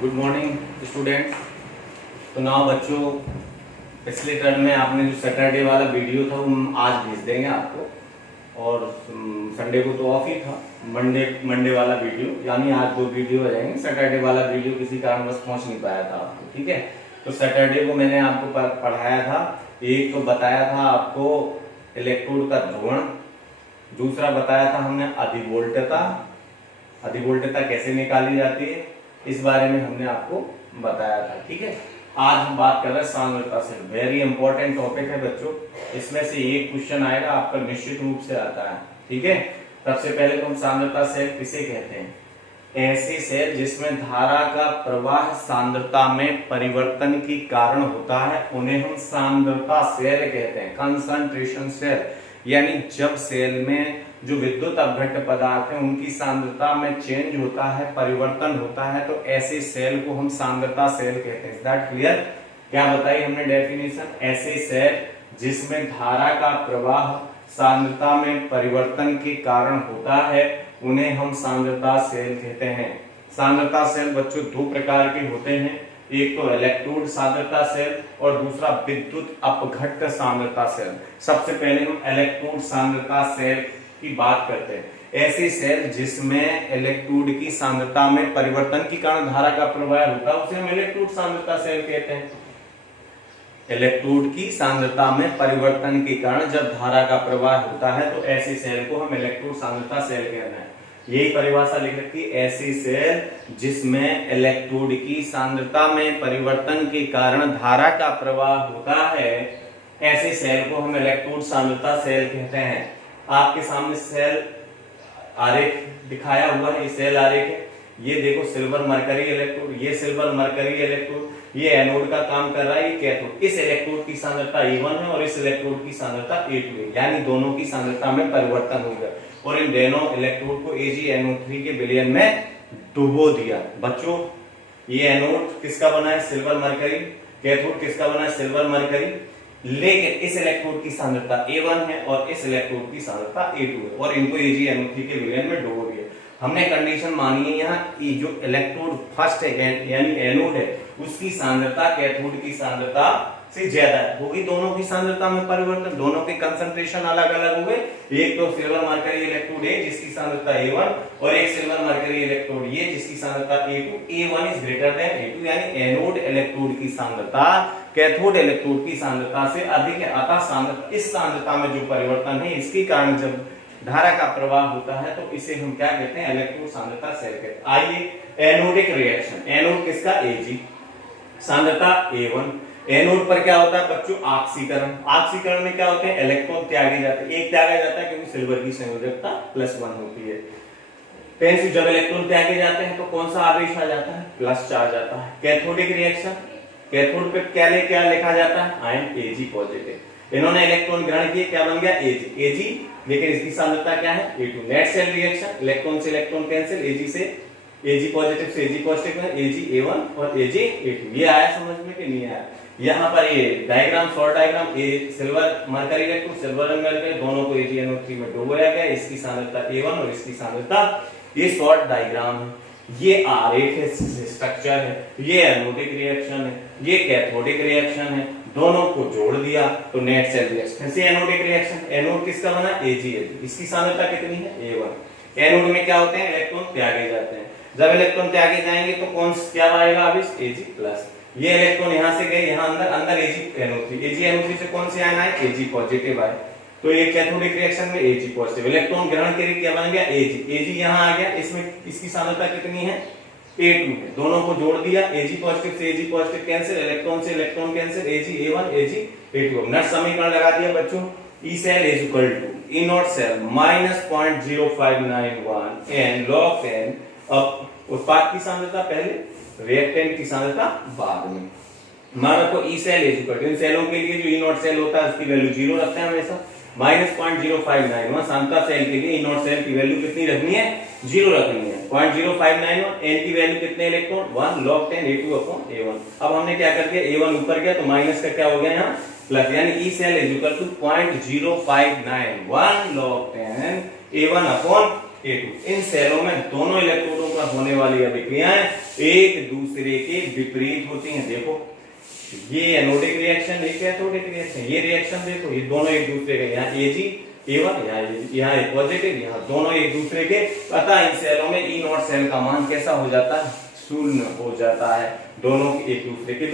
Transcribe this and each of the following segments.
Good morning students. तो now बच्चों, पिछले टर्म में आपने जो सैटरडे वाला वीडियो था वो हम आज भेज देंगे आपको, और संडे को तो ऑफ ही था। मंडे वाला वीडियो यानी आज दो वीडियो आ जाएंगे। सैटरडे वाला वीडियो किसी कारणवश पहुंच नहीं पाया था आपको, ठीक है। तो सैटरडे को मैंने आपको पढ़ाया था, एक तो बताया था आपको इलेक्ट्रोड का ध्रुवण, दूसरा बताया था हमने अधिवोल्टता कैसे निकाली जाती है, इस बारे में हमने आपको बताया था, ठीक है। आज हम बात कर रहे हैं सांद्रता से। वेरी इंपॉर्टेंट टॉपिक है बच्चों, इसमें से एक क्वेश्चन आएगा आपका, निश्चित रूप से आता है, ठीक है। सबसे पहले तो हम सांद्रता सेल किसे कहते हैं? ऐसे सेल जिसमें धारा का प्रवाह सांद्रता में परिवर्तन के कारण होता है उन्हें हम सांद्रता सेल कहते हैं, कंसंट्रेशन सेल। यानी जब सेल में जो विद्युत अपघट्य पदार्थ है उनकी सांद्रता में चेंज होता है, परिवर्तन होता है, तो ऐसे सेल को हम सांद्रता सेल कहते हैं। Is that clear? क्या बताई हमने डेफिनेशन? ऐसे सेल जिसमें धारा का प्रवाह सांद्रता में परिवर्तन के कारण होता है उन्हें हम सांद्रता सेल कहते हैं। सांद्रता सेल बच्चों दो प्रकार के होते हैं, एक तो इलेक्ट्रोड सांद्रता सेल और दूसरा विद्युत अपघट्य सांद्रता सेल। सबसे पहले हम इलेक्ट्रोड सांद्रता सेल की बात करते हैं। ऐसे सेल जिसमें इलेक्ट्रोड की सांद्रता में परिवर्तन के कारण धारा का प्रवाह होता है उसे हम इलेक्ट्रोड सांद्रता सेल कहते हैं। इलेक्ट्रोड की सांद्रता में परिवर्तन के कारण जब धारा का प्रवाह होता है तो ऐसे सेल को हम इलेक्ट्रोड सांद्रता सेल कहते हैं। यही परिभाषा लिख रखी, ऐसी सेल जिसमें इलेक्ट्रोड की सांद्रता में परिवर्तन के कारण धारा का प्रवाह होता है, ऐसे सेल को हम इलेक्ट्रोड सांद्रता सेल कहते हैं। आपके सामने सेल आरेख दिखाया हुआ है, ये सेल आरेख है। ये देखो सिल्वर मरकरी इलेक्ट्रोड, ये सिल्वर मरकरी इलेक्ट्रोड, ये एनोड का काम कर रहा है, ये कैथोड। इस इलेक्ट्रोड की सांद्रता E1 है और इस इलेक्ट्रोड की सांद्रता E2 है, यानी दोनों की सांद्रता में परिवर्तन हो गया और इन दोनों इलेक्ट्रोड को AgNO3 के विलयन में डुबो दिया। बच्चों ये एनोड किसका बना है? Silver mercury. कैथोड किसका बना है? Silver mercury. लेकिन इस इलेक्ट्रोड की सांद्रता A1 है और इस इलेक्ट्रोड की सांद्रता A2 है और इनको AgNO3 के विलयन में डुबो दिया। हमने कंडीशन मानी है यहाँ कि जो इलेक्ट्रोड फर्स्ट है यानी एनोड है उसकी सांद्रता कैथोड की सांद्रता से ज्यादा होगी। दोनों की सांद्रता में परिवर्तन, दोनों के कंसंट्रेशन अलग अलग हो गए। एक तो सिल्वर मरकरी इलेक्ट्रोड है जिसकी सांद्रता A1 और एक सिल्वर मरकरी इलेक्ट्रोड ये जिसकी सांद्रता A2। A1 is greater than A2 यानी एनोड इलेक्ट्रोड की सांद्रता कैथोड इलेक्ट्रोड की सांद्रता से अधिक है। अतः इस सांद्रता में जो परिवर्तन है इसके कारण जब धारा का प्रवाह होता है तो इसे हम क्या कहते हैं? इलेक्ट्रोड सांद्रता सेल कहते हैं। आइए एनोडिक रिएक्शन, एनोड किसका? Ag, सांद्रता A1। एनोड पर क्या होता है बच्चों? ऑक्सीकरण। ऑक्सीकरण में क्या होते हैं? इलेक्ट्रॉन त्यागे जाते हैं। एक त्यागा जाता है क्योंकि सिल्वर की संयोजकता +1 होती है। पेंस जब इलेक्ट्रॉन त्यागे जाते हैं तो कौन सा आवेश आ जाता है? प्लस चार्ज आता है। कैथोडिक रिएक्शन, कैथोड पे क्या लिखा जाता है? Ion Ag positive. इन्होंने इलेक्ट्रॉन ग्रहण किए, क्या बन गया? Ag, लेकिन इसकी सांद्रता क्या है? A2। Net cell reaction, electron से इलेक्ट्रॉन कैंसिल, Ag पॉजिटिव से Ag पॉजिटिव है, Ag A1 और Ag A2। ये आया समझ में कि नहीं आया? यहाँ पर ये diagram, short diagram, silver mercury electrode, silver mercury दोनों को AgNO3 में डुबोया गया। इसकी सांद्रता A1 और इसकी सांद्रता, ये शॉर्ट डायग्राम है, ये आरेख है, स्ट्रक्चर है, ये एनोडिक रिएक्शन है, ये कैथोडिक रिएक्शन है। दोनों को जोड़ दिया तो नेट सेल रिएक्शन। फिर से एनोडिक रिएक्शन, एनोड किसका बना? Ag, इसकी सांद्रता कितनी है? A1। एनोड में क्या होते हैं? इलेक्ट्रॉन त्यागे जाते हैं। जब इलेक्ट्रॉन त्यागे जाएंगे तो कौन क्या आएगा? आवेश Ag+। ये इलेक्ट्रॉन यहां से गए, यहां अंदर AgNO3 से कौन से आयन आए? Ag पॉजिटिव आए। तो ये कैथोडिक रिएक्शन में Ag पॉजिटिव, इलेक्ट्रॉन ग्रहण के लिए क्या बन गया? Ag यहां आ गया। इसमें इसकी सांद्रता कितनी है? A2 है। दोनों को जोड़ दिया, Ag पॉजिटिव से Ag पॉजिटिव कैंसिल, इलेक्ट्रॉन से electron cancel, Ag A1 Ag A2। Net समीकरण लगा दिया बच्चों, E cell is equal to E naught cell minus 0.0591 n log n। अब उत्पाद की सांद्रता पहले, रिएक्टेंट की सांद्रता बाद में। मान रखो E cell is equal to, इन सेलों के लिए जो E naught सेल होता है उसकी वैल्यू 0 रखते हैं हमेशा, -0.0591। सांद्रता सेल के लिए E naught सेल की वैल्यू कितनी रखनी है? 0 रखनी है। 0.0591, n की वैल्यू कितने इलेक्ट्रॉन? 1 log 10 A2/A1। अब हमने क्या कर दिया? A1 ऊपर गया तो माइनस का क्या हो गया यहाँ? प्लस, यानी E cell is equal to 0.0591 log 10 A1/A2। इन सेलों में दोनों इलेक्ट्रोडों को पर होने वाली अभिक्रियाएं एक दूसरे के विपरीत होती हैं। देखो ये एनोडिक रिएक्शन, ये कैथोडिक रिएक्शन, ये रिएक्शन देखो, ये दोनों एक दूसरे के, यहाँ Ag(A1), यहाँ पॉजिटिव, यहाँ दोनों एक दूसरे के, अतः इन सेलों में ई नॉट सेल का मान कैसा हो जाता है, शून्य हो जाता है, दोनों एक दूसरे के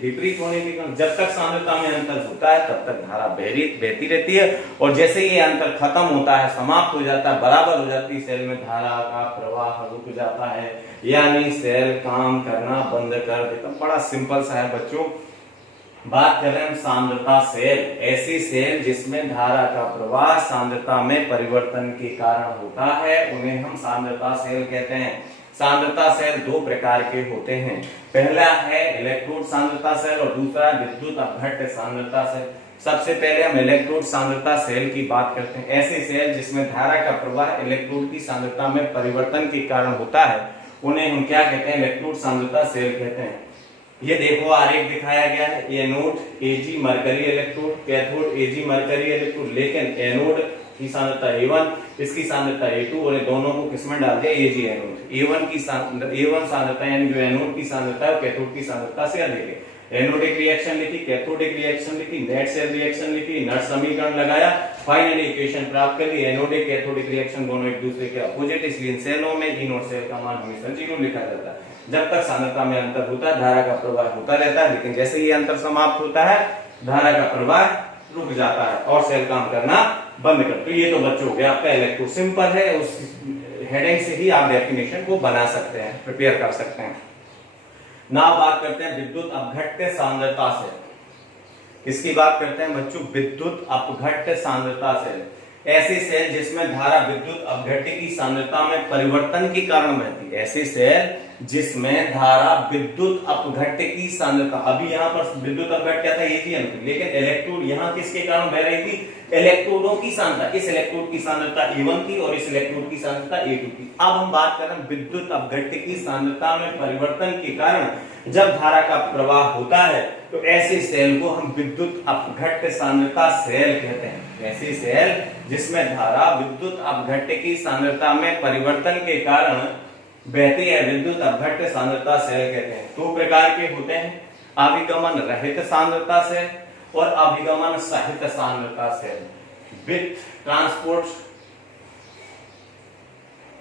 विपरीत होने के कारण। जब तक सांद्रता में अंतर होता है तब तक धारा बहती रहती है, और जैसे ये अंतर खत्म होता है, समाप्त हो जाता है, बराबर हो जाती है, सेल में धारा का प्रवाह रुक जाता है, यानी सेल काम करना बंद कर देता। बड़ा सिंपल सा है बच्चों। बात कर रहे हैं हम सांद्रता सेल, ऐसी सेल जिसमें धारा का प्रवाह सांद्रता में परिवर्तन के कारण होता है, उन्हें हम सांद्रता सेल कहते हैं। सांद्रता सेल दो प्रकार के होते हैं, पहला है इलेक्ट्रोड सांद्रता सेल और दूसरा विद्युत अपघट्य सांद्रता सेल। सबसे पहले हम इलेक्ट्रोड सांद्रता सेल की बात करते हैं। ऐसे सेल जिसमें धारा का प्रवाह इलेक्ट्रोड की सांद्रता में परिवर्तन के कारण होता है, उन्हें हम क्या कहते हैं, इलेक्ट्रोड सांद्रता सेल कहते हैं। ये देखो आरेख दिखाया गया है, anode Ag mercury electrode, cathode Ag mercury electrode, लेकिन एनोड की सांद्रता A1, इसकी सांद्रता A2, और दोनों को किसमें डाल दिया, Ag एनोड। A1 सांद्रता यानी जो एनोड की सांद्रता है कैथोड की सांद्रता से अधिक है। एनोडिक रिएक्शन लिखी, कैथोडिक रिएक्शन लिखी, नेट सेल रिएक्शन लिखी, नट समीकरण लगाया, फाइनली इक्वेशन प्राप्त कर ली। एनोडिक कैथोडिक रिएक्शन दोनों एक दूसरे के अपोजिट, इसलिए इन सेलों में ई नॉट सेल का मान हमेशा 0 लिखा जाता है। जब तक सांद्रता में अंतर होता है धारा का प्रवाह होता रहता है, लेकिन जैसे ही अंतर समाप्त होता है धारा का प्रवाह रुक जाता है और सेल काम करना बंद कर। तो ये तो बच्चों हो गया आपका इलेक्ट्रो, सिंपल है, उस हेडिंग से ही आप डेफिनेशन को बना सकते हैं, प्रिपेयर कर सकते हैं। ना बात करते हैं विद्युत अपघट्य सांद्रता सेल। इसकी बात करते हैं बच्चों विद्युत अपघट्य सांद्रता सेल। ऐसे सेल जिसमें धारा विद्युत अपघट्य की सांद्रता में परिवर्तन के कारण बहती है। ऐसे सेल जिसमें धारा विद्युत अपघट्य की सांद्रता, अभी यहाँ पर विद्युत अपघट्य क्या था, Ag, लेकिन इलेक्ट्रोड यहाँ किसके कारण बह रही थी, इलेक्ट्रोडों की सांद्रता। इस इलेक्ट्रोड की सांद्रता A1 थी और इस इलेक्ट्रोड की सांद्रता A2 थी। अब हम बात कर रहे हैं विद्युत अपघट्य की सांद्रता में परिवर्तन के कारण जब धारा का प्रवाह होता है, तो ऐसे सेल को हम विद्युत अपघट्य सांद्रता सेल कहते हैं। ऐसे सेल जिसमें धारा विद्युत अपघट्य की सांद्रता में परिवर्तन के कारण बहती है, विद्युत अपघट्य सांद्रता सेल कहते हैं। दो प्रकार के होते हैं, अभिगमन रहित सांद्रता सेल और अभिगमन सहित सांद्रता सेल। विथ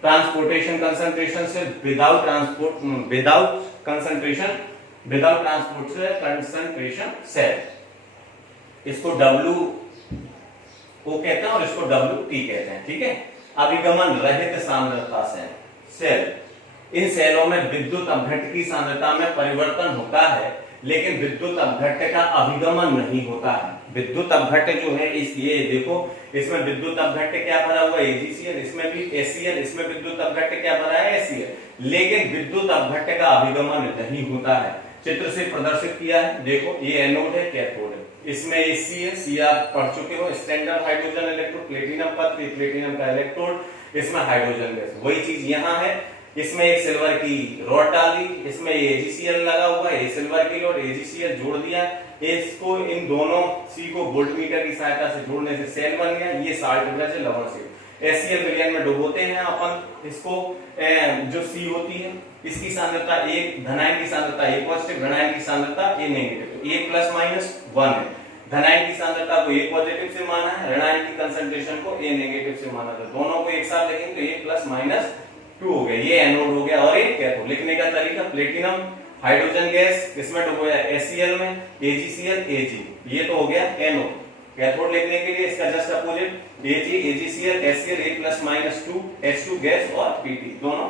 ट्रांसपोर्टेशन कंसंट्रेशन से, विदाउट कंसंट्रेशन सेल। इसको W को कहते हैं और इसको WT कहते हैं, ठीक है। अभिगमन रहित सांद्रता सेल, इन सेलों में विद्युत अपघट्य की सांद्रता में परिवर्तन होता है, लेकिन विद्युत अपघट्य का अभिगमन नहीं होता है। विद्युत अपघट्य जो है, इसलिए देखो इसमें विद्युत अपघट्य क्या भरा हुआ है, AgCl, इसमें भी HCl, इसमें विद्युत अपघट्य क्या भरा है, HCl, लेकिन विद्युत अपघट्य का अभिगमन नहीं होता है। चित्र से प्रदर्शित किया है, देखो ये एनोड है, कैथोड है, इसमें AC है, C आप पढ़ चुके हो, स्टैंडर्ड हाइड्रोजन इलेक्ट्रोड, प्लेटिनम पत्र, प्लेटिनम का इलेक्ट्रोड, इसमें हाइड्रोजन गैस। वही चीज यहाँ है, इसमें एक सिल्वर की रॉड डाली, इसमें AgCl लगा हुआ है, सिल्वर की रॉड AgCl जोड़ दिया, इसको इन दोनों C को वोल्टमीटर की सहायता से जोड़ने से सेल बन गया। ये साल्ट ब्रश है, लवण से HCl विलयन में डुबोते हैं अपन इसको, जो C होती है इसकी सांद्रता एक, धनायन की सांद्रता A पॉजिटिव, ऋणायन की सांद्रता A नेगेटिव, तो A प्लस माइनस 1 है। धनायन की सांद्रता को A पॉजिटिव से माना है, ऋणायन की कंसंट्रेशन को A नेगेटिव से माना था। दोनों को एक साथ लिखेंगे तो A प्लस माइनस 2 हो गया, ये एनोड हो गया। और एक कैथोड। लिखने का तरीका, प्लेटिनम हाइड्रोजन गैस किसमें डुबोया, HCl में, AgCl Ag, ये तो हो गया एनोड। कैथोड लिखने के लिए इसका just opposite, AgCl HCl, A plus minus 2 H2 gas और Pt, दोनों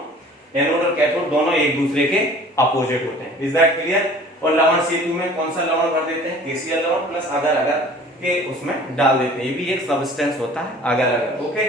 एनोड और कैथोड दोनों एक दूसरे के अपोजिट होते हैं। Is that clear. और लवण C2 में कौन सा लवण भर देते हैं, KCl लवण प्लस अगर अगर के उसमें डाल देते हैं, ये भी एक सब्सटेंस होता है अगर अगर, ओके।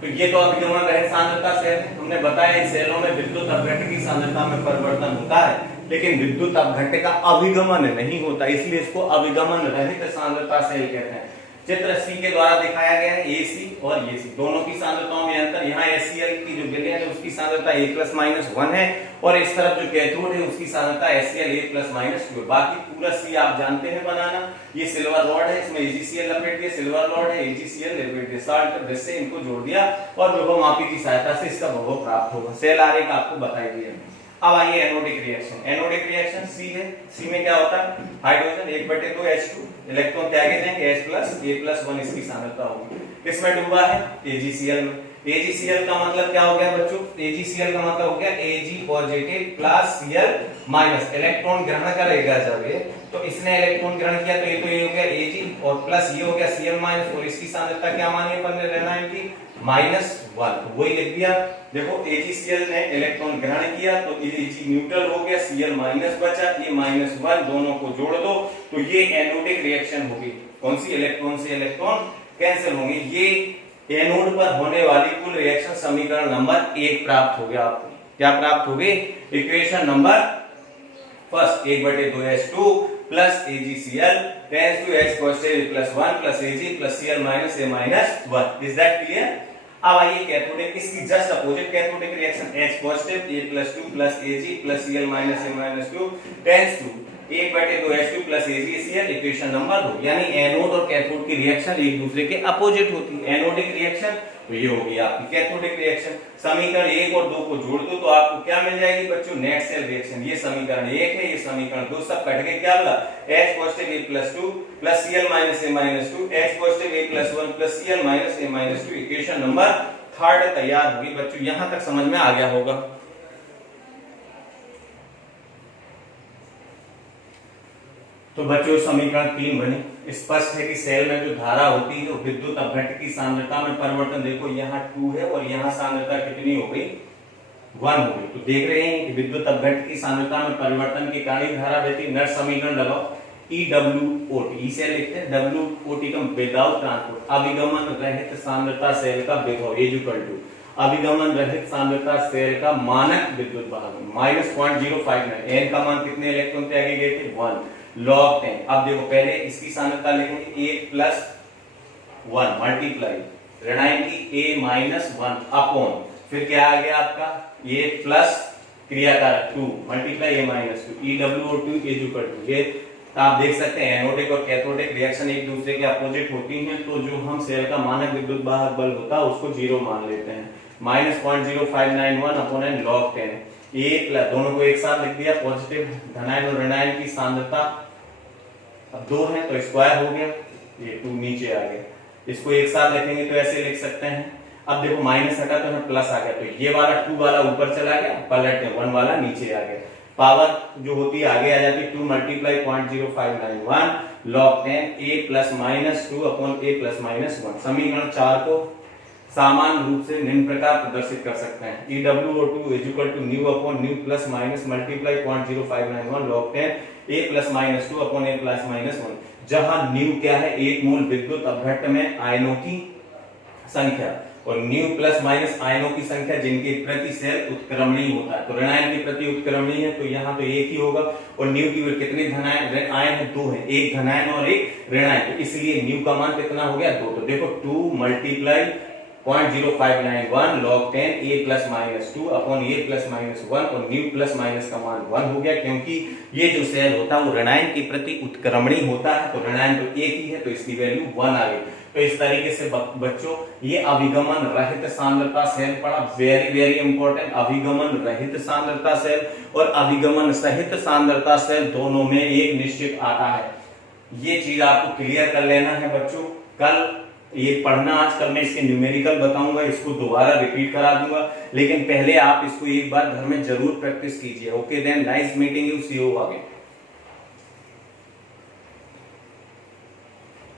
तो ये तो अभिगमन रहित सांद्रता सेल है। हमने बताया इन सेलों में विद्युत अपघट्य की सांद्रता में परिवर्तन होता है, लेकिन विद्युत अपघट्य का अभिगमन नहीं होता, इसलिए इसको अभिगमन रहित सांद्रता सेल कहते हैं। चित्र सी के द्वारा दिखाया गया है AC और ये सी दोनों की सांद्रताओं में अंतर। यहाँ HCl की जो विलयन है उसकी सांद्रता A+-1 है और इस तरफ जो कैथोड है उसकी सांद्रता HCl A+-2। बाकी पूरा सी आप जानते हैं बनाना। ये सिल्वर रॉड है, इसमें AgCl लपेट दिया, सिल्वर रॉड है AgCl लपेट दिया, साल्ट से इनको जोड़ दिया और विभव मापी की सहायता से इसका विभव प्राप्त होगा। सेल आरेख आपको बताई दिया। अब आइए anodic reaction. Anodic reaction C है। सी में क्या होता है, हाइड्रोजन 1/2 H2, इलेक्ट्रॉन त्यागे जाएंगे, H+A+1 इसकी सांद्रता होगी। किसमें डूबा है, AgCl में। AgCl का मतलब क्या हो गया बच्चों, AgCl का मतलब हो गया Ag positive plus Cl minus. Electron ग्रहण करेगा जब ये, तो इसने इलेक्ट्रॉन ग्रहण किया तो ये हो गया Ag और प्लस ये हो गया Cl माइनस, और इसकी सांद्रता क्या मानी अपन ने रेनाइन की, -1। तो वही लिख दिया। देखो AgCl ने इलेक्ट्रॉन ग्रहण किया तो Ag न्यूट्रल हो गया, Cl माइनस बचा, ये -1 दोनों को जोड़ दो तो ये एनोडिक रिएक्शन होगी। कौन सी, इलेक्ट्रॉन से इलेक्ट्रॉन कैंसिल होंगे। ये एनोड पर होने वाली कुल रिएक्शन समीकरण नंबर 1 प्राप्त हो गया आपको। क्या प्राप्त हो गई, equation number first 1/2 H2 plus AgCl tends to H positive +1 plus Ag plus Cl minus A-1। Is that clear. अब आइए कैथोडिक, इसकी just opposite cathodic reaction H positive A+2 plus Ag plus Cl minus A-2 tends to 1/2 H2 plus AgCl, equation number 2। यानी anode और cathode की reaction एक दूसरे के opposite होती है। एनोडिक रिएक्शन तो ये होगी आपकी कैथोडिक रिएक्शन। समीकरण 1 और 2 को जोड़ दो तो आपको क्या मिल जाएगी बच्चों, नेट सेल रिएक्शन। ये समीकरण 1 है, ये समीकरण 2, सब कट के क्या मिला, H positive A+2 plus Cl minus A-2, H positive A+1 plus Cl minus A-2, equation number 3 तैयार होगी बच्चों। यहां तक समझ में आ गया होगा। तो बच्चों समीकरण 3 बने। स्पष्ट है कि सेल में जो धारा होती है वो विद्युत अपघट्ट की सांद्रता में परिवर्तन, देखो यहाँ 2 है और यहाँ सांद्रता कितनी हो गई, 1 हो गई। तो देख रहे हैं कि विद्युत अपघट्ट की सांद्रता में परिवर्तन के कारण धारा बहती। नट समीकरण लगाओ, EWOT, ई से लिखते हैं WOT का विदाउट ट्रांसपोर्ट, अभिगमन रहित सांद्रता सेल का विभव इक्वल टू अभिगमन रहित सांद्रता सेल का मानक विद्युत वाहक -0.059। n का मान कितने इलेक्ट्रॉन त्यागे गए थे, 1 log 10। अब देखो पहले इसकी सांद्रता लिखेंगे 8+1 मल्टीप्लाई ऋणायन की A-1 अपॉन, फिर क्या आ गया आपका 8 प्लस क्रियाकारक 2 multiply A-2 EWO2 equal to. ये आप देख सकते हैं एनोडिक और कैथोडिक रिएक्शन एक दूसरे के अपोजिट होती हैं, तो जो हम सेल का मानक विद्युत वाहक बल होता है उसको 0 मान लेते हैं। -0.0591 अपॉन n log 10। ये दोनों को एक साथ लिख दिया, पॉजिटिव धनायन और ऋणायन की सांद्रता अब 2 है तो स्क्वायर हो गया, ये 2 नीचे आ गया। इसको एक साथ लिखेंगे तो ऐसे लिख सकते हैं। अब देखो माइनस हटा तो प्लस आ गया, तो ये वाला 2 वाला ऊपर चला गया, पलट 1 वाला नीचे आ गया। पावर जो होती है आगे आ जाती है 2 multiply 0.0591 log 10 A plus minus 2 upon A plus minus 1। समीकरण 4 को सामान्य रूप से निम्न प्रकार प्रदर्शित कर सकते हैं, EWO2 equal to nu upon nu plus minus multiply 0.0591 log 10 A plus minus 2 upon A plus minus 1। जहां न्यू क्या है, एक मोल विद्युत अपघट्ट में आयनों की संख्या और न्यू प्लस माइनस आयनों की संख्या जिनके प्रति सेल उत्क्रमणीय होता है। तो ऋणायन के प्रति उत्क्रमणीय है तो यहाँ तो एक ही होगा, और न्यू की कितने धनायन आयन है, 2 है, एक धनायन और एक ऋणायन, तो इसलिए न्यू का मान कितना हो गया, 2। तो देखो 2 multiply 0.0591 log 10 A plus minus 2 upon A plus minus 1, और न्यू प्लस माइनस का मान 1 हो गया, क्योंकि ये जो सेल होता है वो ऋणायन के प्रति उत्क्रमणीय होता है, तो ऋणायन तो एक ही है तो इसकी वैल्यू 1 आ गई। तो इस तरीके से बच्चों ये अभिगमन रहित सांद्रता सेल पड़ा, वेरी वेरी इंपॉर्टेंट। अभिगमन रहित सांद्रता सेल और अभिगमन सहित सांद्रता सेल दोनों में एक निश्चित आता है। ये चीज आपको क्लियर कर लेना है बच्चों। कल ये पढ़ना, आज कल मैं इसके न्यूमेरिकल बताऊंगा, इसको दोबारा रिपीट करा दूंगा, लेकिन पहले आप इसको एक बार घर में जरूर प्रैक्टिस कीजिए। Okay then, nice meeting you, see you again.